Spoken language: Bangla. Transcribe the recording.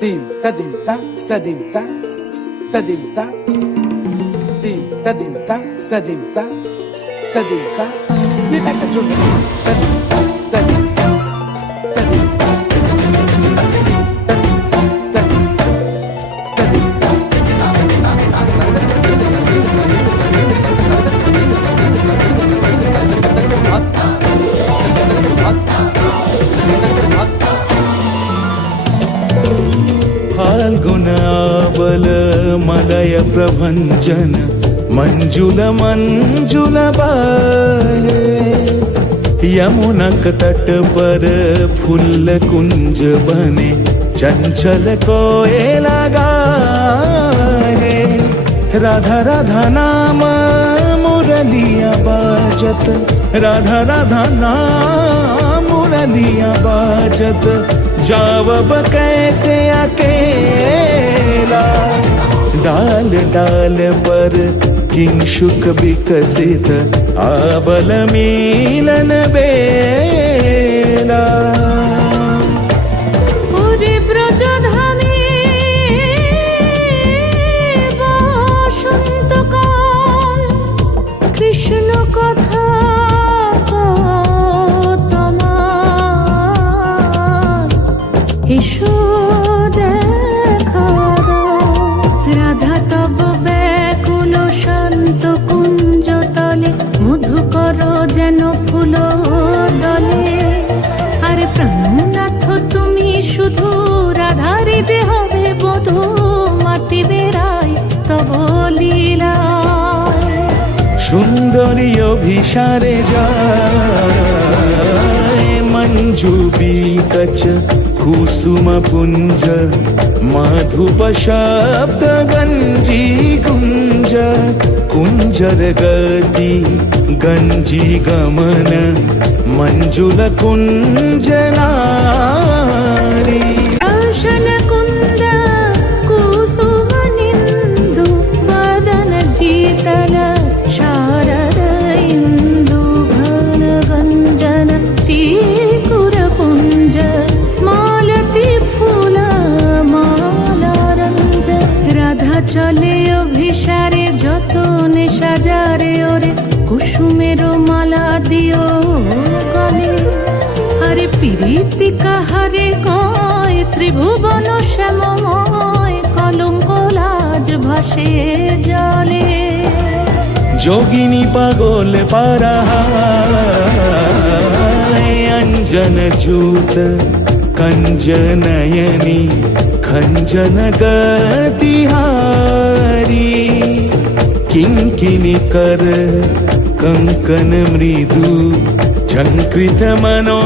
dim ta dim ta ta dim ta ta dim ta dim ta dim ta ta dim ta ta dim ta ni ta ka chu ta dim ta ta dim ta ta dim ta फाल्गुनावल मलय प्रभंजन मंजुल मंजुल बाहे यमुनक तट पर फूल कुंज बने चंचल कोयला गाहे राधा राधा नाम मुरलिया बाजत राधा राधा नाम मुरलिया बाजत जावब कैसे अकेला डाल डाल पर किंशुक विकसित आवल मिलन बेला पुरी ब्रजधामे बसन्तकाल कृष्ण कथा এসো দেখা দাও রাধা তব ব্যাকুল শান্ত কুঞ্জ তলে মধুকর যেন ফুল দলে আরে প্রাণনাথ তুমি শুধু রাধারে যে হবে বধূ মাতি বেড়াই তব লীলায় সুন্দরী অভিসারে যায় मंजू बीकच कुसुम पुंज माधुप शब्द गंजी कुंज कुंजर गति गंजी गमन मंजुल कुंज नारी दर्शन कुंद कुसुम निंदु बदन जीतल शारद इंदु घन गंजन चीकुर पुंज मालती फूल माला रंज राधा चले अभिसारे যতনে সাজারে ওরে কুসুমের মালা দিও গলে আরে প্রীতি কাহারে কয় ত্রিভুবন শ্যামময় কলঙ্ক লাজ ভাসে জলে जोगिनी पागोल पाराहाय अंजन जूत कंजनयनी खंजन गतिहारी किंकिनी कर कंकन मृदु झंकृत मनो